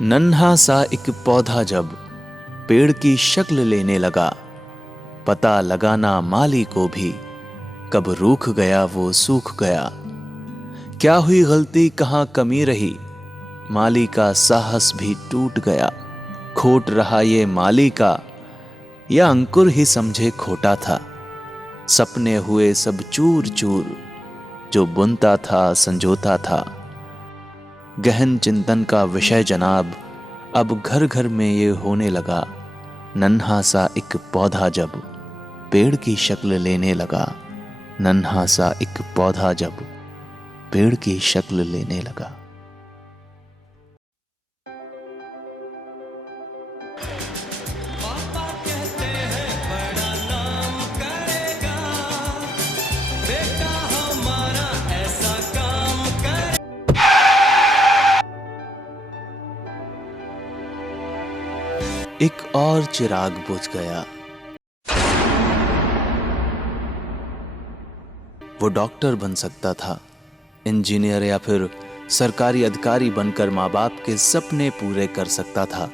नन्हा सा एक पौधा जब पेड़ की शक्ल लेने लगा, पता लगाना माली को भी, कब रूठ गया वो सूख गया। क्या हुई गलती, कहां कमी रही, माली का साहस भी टूट गया। खोट रहा ये माली का, या अंकुर ही समझे खोटा था। सपने हुए सब चूर चूर, जो बुनता था संजोता था। गहन चिंतन का विषय जनाब, अब घर घर में ये होने लगा। नन्हा सा एक पौधा जब पेड़ की शक्ल लेने लगा, नन्हा सा एक पौधा जब पेड़ की शक्ल लेने लगा। पापा कहते हैं बड़ा नाम करेगा, बेटा हमारा ऐसा काम करे। एक और चिराग बुझ गया। वो डॉक्टर बन सकता था, इंजीनियर या फिर सरकारी अधिकारी बनकर माँ बाप के सपने पूरे कर सकता था,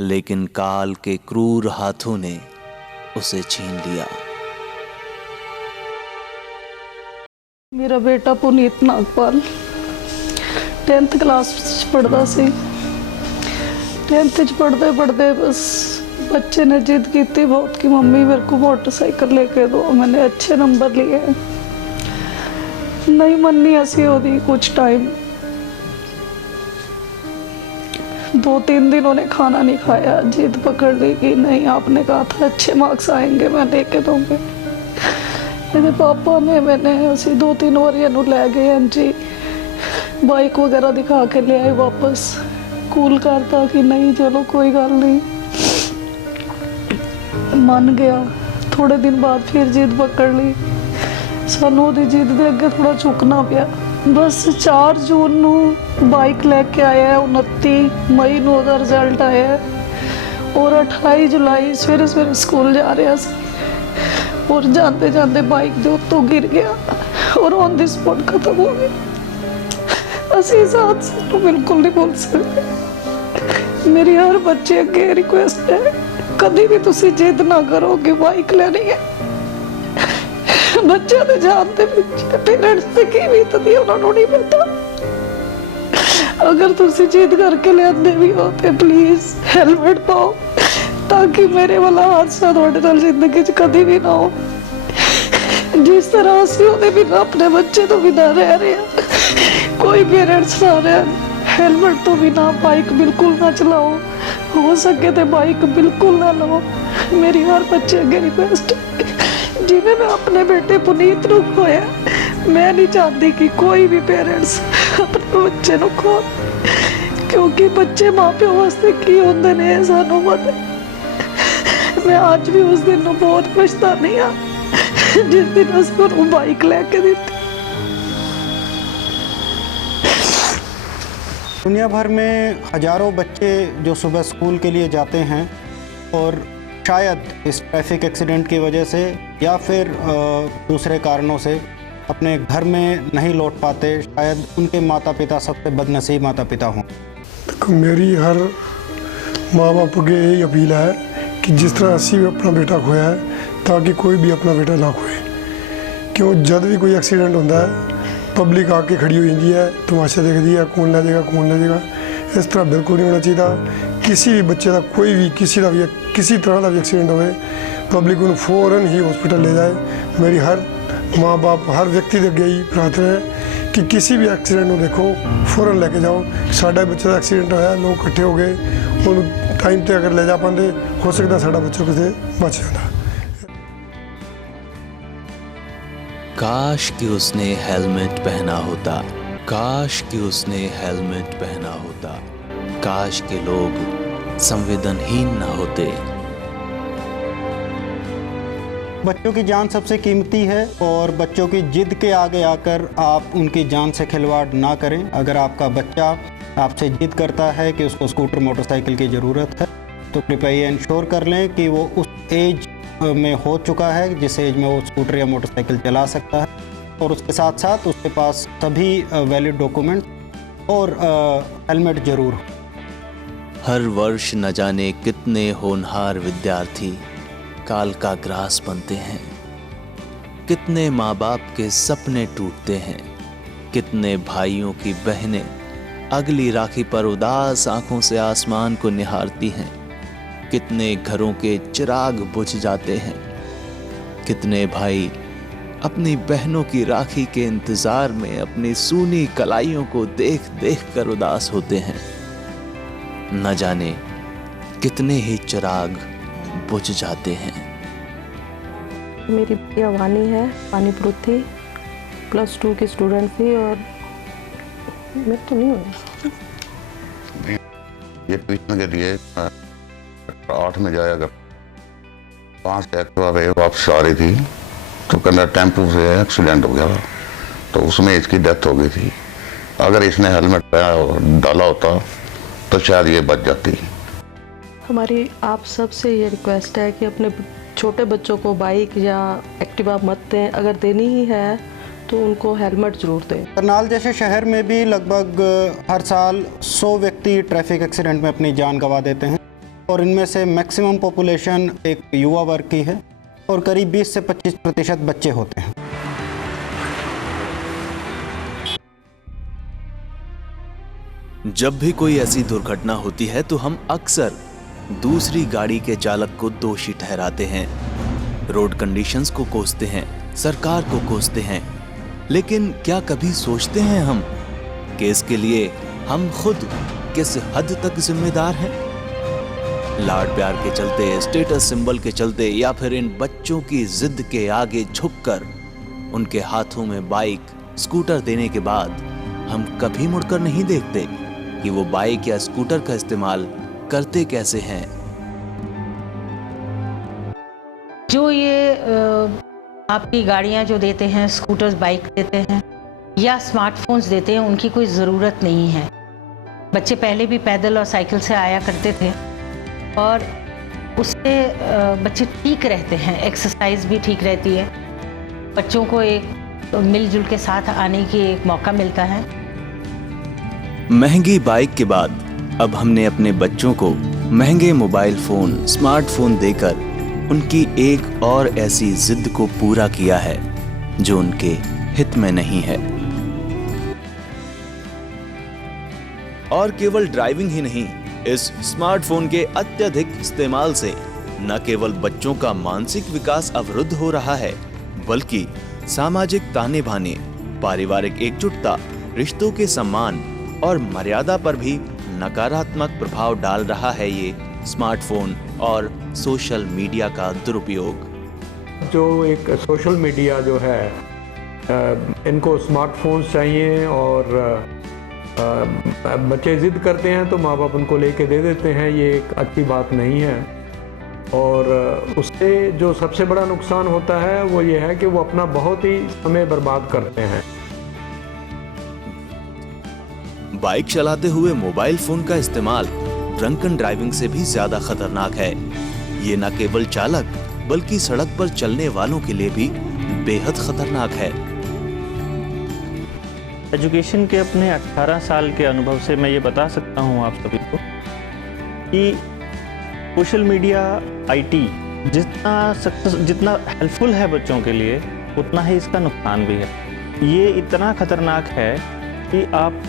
लेकिन काल के क्रूर हाथों ने उसे छीन लिया। मेरा बेटा पुनीत नागपाल 10th क्लास पढ़ता सी। 10th पढ़ते पढ़ते बस बच्चे ने जिद की थी बहुत कि मम्मी मेरे को मोटरसाइकिल लेके दो। मैंने अच्छे नंबर लिए, नहीं मन्नी ऐसी होती। कुछ टाइम 2-3 दिन उन्हें खाना नहीं खाया, जिद पकड़ ली कि नहीं आपने कहा था अच्छे मार्क्स आएंगे मैं लेके दूंगी। मेरे पापा ने मैंने ऐसी 2-3 बार ये ले गए हैं जी, बाइक वगैरह दिखा के ले आए वापस। कूल करता कि नहीं चलो कोई गल नहीं, मान गया। थोड़े दिन बाद फिर जिद पकड़ ली, सानू ओदी जिद दे अगे थोड़ा झुकना पिया। बस 4 जून नू बाइक लेके आया है, 29 मई नू ओदा रिजल्ट आया है और 28 जुलाई सवेरे सवेरे स्कूल जा रहा सी और जाते जाते बाइक दे उत्तों गिर गया और ऑन द स्पॉट खत्म हो गया। असी इस हादसे को बिल्कुल नहीं भूल सकते। मेरी हर बच्चे अगे रिक्वेस्ट है, कभी भी तुसी जिद ना करो कि बाइक लेनी है। बच्चे तो जानते पेरेंट्स से की बीतती है उन्होंने नहीं पता। अगर तुसी जिद करके लेंदे भी हो तो प्लीज हेलमेट पाओ, ताकि मेरे वाला हादसा थोड़े नाल जिंदगी च कभी भी ना हो। जिस तरह असीं ओहदे बिना अपने बच्चे तो बिना रह रहे हैं, कोई पेरेंट्स ना रहे। हेलमेट तो बिना बाइक बिल्कुल ना चलाओ, हो सके तो बाइक बिल्कुल ना लो। मेरी हर बच्चे अगे रिक्वेस्ट है, जिन्हें मैं अपने बेटे पुनीत नू खोया, मैं नहीं चाहती कि कोई भी पेरेंट्स अपने बच्चे नू खो, क्योंकि बच्चे माँ प्यो वास्ते की होंदे ने सानू पता। मैं आज भी उस दिन नू बहुत पछतानी हाँ जिस दिन उसको बाइक लेके दी। दुनिया भर में हजारों बच्चे जो सुबह स्कूल के लिए जाते हैं और शायद इस ट्रैफिक एक्सीडेंट की वजह से या फिर दूसरे कारणों से अपने घर में नहीं लौट पाते, शायद उनके माता पिता सबसे बदनसीब माता पिता हों। तो मेरी हर माँ बाप के यही अपील है कि जिस तरह असी भी अपना बेटा खोया है, ताकि कोई भी अपना बेटा ना खोए। क्यों जब भी कोई एक्सीडेंट होता है पब्लिक आके खड़ी हो जाती है, तमाशा देखती है, कौन ले जाएगा कौन ले जाएगा। इस तरह बिल्कुल नहीं होना चाहिए। किसी भी बच्चे का कोई भी किसी तरह का भी एक्सीडेंट हो, पब्लिक उन्हें फ़ौरन ही हॉस्पिटल ले जाए। मेरी हर माँ बाप हर व्यक्ति के अगे ही प्रार्थना है कि किसी भी एक्सीडेंट को देखो फ़ौरन लेके जाओ। साढ़ा बच्चे का एक्सीडेंट होया, लोग इकट्ठे हो गए, उन्होंने टाइम पर अगर ले जा पाते हो सकता साढ़ा बच्चा किसी बच जाता। काश कि उसने हेलमेट पहना होता, काश कि उसने हेलमेट पहना होता, काश के लोग संवेदनहीन ना होते। बच्चों की जान सबसे कीमती है और बच्चों की जिद के आगे आकर आप उनकी जान से खिलवाड़ ना करें। अगर आपका बच्चा आपसे जिद करता है कि उसको स्कूटर मोटरसाइकिल की ज़रूरत है, तो कृपया ये इंश्योर कर लें कि वो उस एज में हो चुका है जिस एज में वो स्कूटर या मोटरसाइकिल चला सकता है, और उसके साथ साथ उसके पास सभी वैलिड डॉक्यूमेंट और हेलमेट ज़रूर हो। हर वर्ष न जाने कितने होनहार विद्यार्थी काल का ग्रास बनते हैं। कितने माँ बाप के सपने टूटते हैं। कितने भाइयों की बहनें अगली राखी पर उदास आंखों से आसमान को निहारती हैं। कितने घरों के चिराग बुझ जाते हैं। कितने भाई अपनी बहनों की राखी के इंतजार में अपनी सूनी कलाइयों को देख देख कर उदास होते हैं। न जाने कितने ही चिराग बुझ जाते हैं। मेरी बिटिया वानी है, वानी पृथ्वी +2 की स्टूडेंट थी और मेरे तो नहीं हुई। ये ट्यूशन के लिए 8 में जाया अगर 5 एक्टिवा पे वापस आ रही थी तो कहना टेम्पो से एक्सीडेंट हो गया, तो उसमें इसकी डेथ हो गई थी। अगर इसने हेलमेट डाला होता तो शायद ये बच जाती। हमारी आप सब से ये रिक्वेस्ट है कि अपने छोटे बच्चों को बाइक या एक्टिवा मत दें, अगर देनी ही है तो उनको हेलमेट ज़रूर दें। करनाल जैसे शहर में भी लगभग हर साल 100 व्यक्ति ट्रैफिक एक्सीडेंट में अपनी जान गंवा देते हैं और इनमें से मैक्सिमम पॉपुलेशन एक युवा वर्ग की है और करीब 20 से 25% बच्चे होते हैं। जब भी कोई ऐसी दुर्घटना होती है तो हम अक्सर दूसरी गाड़ी के चालक को दोषी ठहराते हैं, रोड कंडीशंस को कोसते हैं, सरकार को कोसते हैं। लेकिन क्या कभी सोचते हैं हम कि इसके लिए हम खुद किस हद तक जिम्मेदार हैं? लाड प्यार के चलते, स्टेटस सिंबल के चलते या फिर इन बच्चों की जिद के आगे झुककर उनके हाथों में बाइक, स्कूटर देने के बाद हम कभी मुड़कर नहीं देखते कि वो बाइक या स्कूटर का इस्तेमाल करते कैसे हैं। जो ये आपकी गाड़ियां जो देते हैं, स्कूटर्स, बाइक देते हैं या स्मार्टफोन्स देते हैं, उनकी कोई ज़रूरत नहीं है। बच्चे पहले भी पैदल और साइकिल से आया करते थे और उससे बच्चे ठीक रहते हैं, एक्सरसाइज भी ठीक रहती है, बच्चों को एक मिलजुल के साथ आने की एक मौका मिलता है। महंगी बाइक के बाद अब हमने अपने बच्चों को महंगे मोबाइल फोन, स्मार्टफोन देकर उनकी एक और ऐसी जिद को पूरा किया है जो उनके हित में नहीं है। और केवल ड्राइविंग ही नहीं, इस स्मार्टफोन के अत्यधिक इस्तेमाल से न केवल बच्चों का मानसिक विकास अवरुद्ध हो रहा है, बल्कि सामाजिक ताने बाने, पारिवारिक एकजुटता, रिश्तों के सम्मान और मर्यादा पर भी नकारात्मक प्रभाव डाल रहा है ये स्मार्टफोन और सोशल मीडिया का दुरुपयोग। जो एक सोशल मीडिया जो है, इनको स्मार्टफोन्स चाहिए और बच्चे ज़िद करते हैं तो माँ बाप उनको लेके दे देते हैं। ये एक अच्छी बात नहीं है और उससे जो सबसे बड़ा नुकसान होता है वो ये है कि वो अपना बहुत ही समय बर्बाद करते हैं। बाइक चलाते हुए मोबाइल फोन का इस्तेमाल ड्रंकन ड्राइविंग से भी ज्यादा खतरनाक है। ये न केवल चालक बल्कि सड़क पर चलने वालों के लिए भी बेहद खतरनाक है। एजुकेशन के अपने 18 साल के अनुभव से मैं ये बता सकता हूँ आप सभी को कि सोशल मीडिया, आईटी जितना हेल्पफुल है बच्चों के लिए, उतना ही इसका नुकसान भी है। ये इतना खतरनाक है कि आप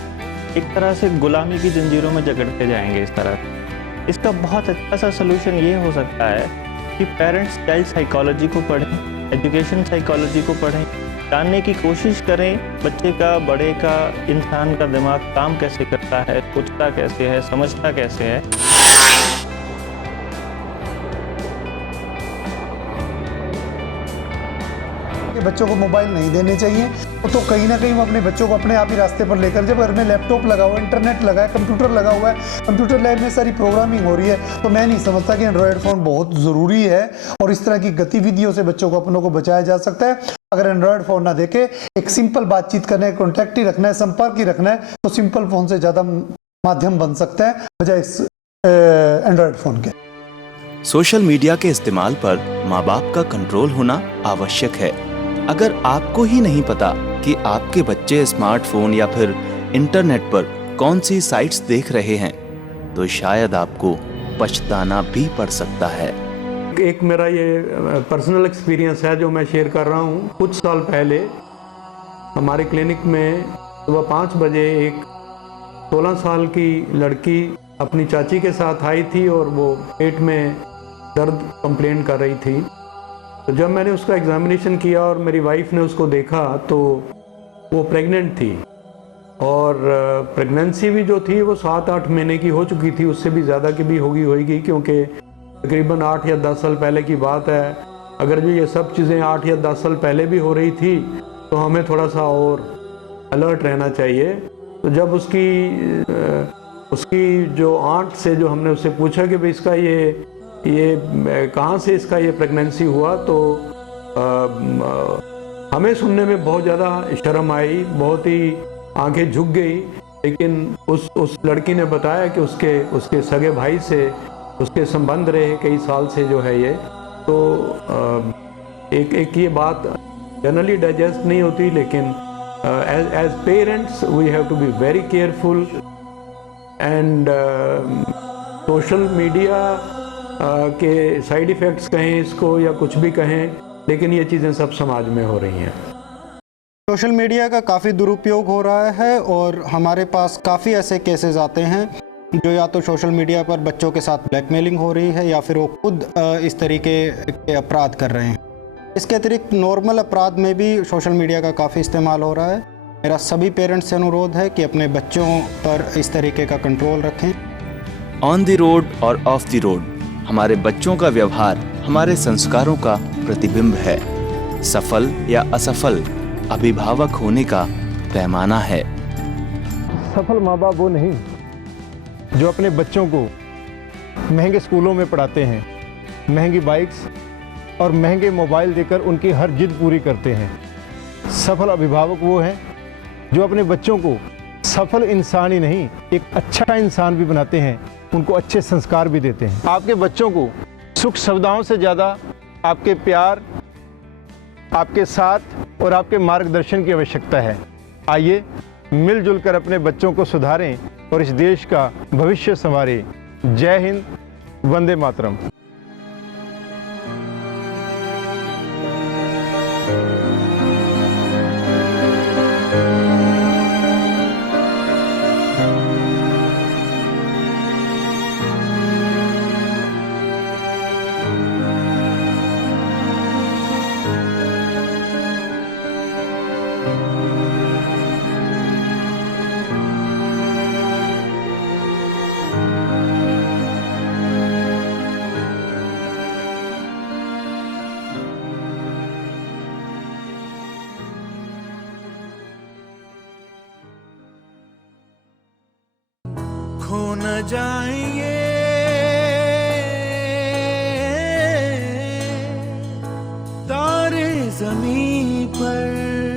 एक तरह से गुलामी की जंजीरों में जकड़ते जाएंगे इस तरह। इसका बहुत अच्छा सा सलूशन ये हो सकता है कि पेरेंट्स चाइल्ड साइकोलॉजी को पढ़ें, एजुकेशन साइकोलॉजी को पढ़ें, जानने की कोशिश करें बच्चे का, बड़े का, इंसान का दिमाग काम कैसे करता है, सोचता कैसे है, समझता कैसे है। बच्चों को मोबाइल नहीं देने चाहिए, तो कहीं ना कहीं वो अपने बच्चों को अपने आप ही रास्ते पर लेकर, जब घर में लैपटॉप लगा हुआ है, इंटरनेट लगा है, कंप्यूटर लगा हुआ है, कंप्यूटर लैब में सारी प्रोग्रामिंग हो रही है, तो मैं नहीं समझता कि एंड्रॉयड फ़ोन बहुत ज़रूरी है और इस तरह की गतिविधियों से बच्चों को अपनों को बचाया जा सकता है। अगर एंड्रॉयड फ़ोन ना देके एक सिंपल बातचीत करना है, कॉन्टैक्ट ही रखना है, संपर्क ही रखना है, तो सिंपल फ़ोन से ज़्यादा माध्यम बन सकता है बजाय एंड्रॉयड फ़ोन के। सोशल मीडिया के इस्तेमाल पर माँ बाप का कंट्रोल होना आवश्यक है। अगर आपको ही नहीं पता कि आपके बच्चे स्मार्टफोन या फिर इंटरनेट पर कौन सी साइट्स देख रहे हैं, तो शायद आपको पछताना भी पड़ सकता है। एक मेरा ये पर्सनल एक्सपीरियंस है जो मैं शेयर कर रहा हूँ। कुछ साल पहले हमारे क्लिनिक में सुबह 5 बजे एक 16 साल की लड़की अपनी चाची के साथ आई थी और वो पेट में दर्द कंप्लेंट कर रही थी। तो जब मैंने उसका एग्जामिनेशन किया और मेरी वाइफ ने उसको देखा तो वो प्रेग्नेंट थी और प्रेगनेंसी भी जो थी वो 7-8 महीने की हो चुकी थी, उससे भी ज़्यादा की भी होगी क्योंकि तकरीबन 8 या 10 साल पहले की बात है। अगर जो ये सब चीज़ें 8 या 10 साल पहले भी हो रही थी तो हमें थोड़ा सा और अलर्ट रहना चाहिए। तो जब उसकी जो आंट से जो हमने उससे पूछा कि भाई इसका ये कहाँ से इसका ये प्रेगनेंसी हुआ, तो हमें सुनने में बहुत ज़्यादा शर्म आई, बहुत ही आंखें झुक गई। लेकिन उस लड़की ने बताया कि उसके सगे भाई से उसके संबंध रहे कई साल से जो है ये। तो एक ये बात जनरली डाइजेस्ट नहीं होती, लेकिन as parents we have to be very careful. And social media के साइड इफ़ेक्ट्स कहें इसको या कुछ भी कहें, लेकिन ये चीज़ें सब समाज में हो रही हैं। सोशल मीडिया का काफ़ी दुरुपयोग हो रहा है और हमारे पास काफ़ी ऐसे केसेस आते हैं जो या तो सोशल मीडिया पर बच्चों के साथ ब्लैकमेलिंग हो रही है या फिर वो खुद इस तरीके के अपराध कर रहे हैं। इसके अतिरिक्त नॉर्मल अपराध में भी सोशल मीडिया का काफ़ी इस्तेमाल हो रहा है। मेरा सभी पेरेंट्स से अनुरोध है कि अपने बच्चों पर इस तरीके का कंट्रोल रखें। ऑन द रोड और ऑफ द रोड हमारे बच्चों का व्यवहार हमारे संस्कारों का प्रतिबिंब है। सफल या असफल अभिभावक होने का पैमाना है। सफल माँ बाप वो नहीं जो अपने बच्चों को महंगे स्कूलों में पढ़ाते हैं, महंगी बाइक्स और महंगे मोबाइल देकर उनकी हर जिद पूरी करते हैं। सफल अभिभावक वो हैं जो अपने बच्चों को सफल इंसान ही नहीं, एक अच्छा इंसान भी बनाते हैं, उनको अच्छे संस्कार भी देते हैं। आपके बच्चों को सुख सुविधाओं से ज़्यादा आपके प्यार, आपके साथ और आपके मार्गदर्शन की आवश्यकता है। आइए मिलजुल कर अपने बच्चों को सुधारें और इस देश का भविष्य संवारें। जय हिंद, वंदे मातरम। खो न जाएंगे तारे ज़मीं पर।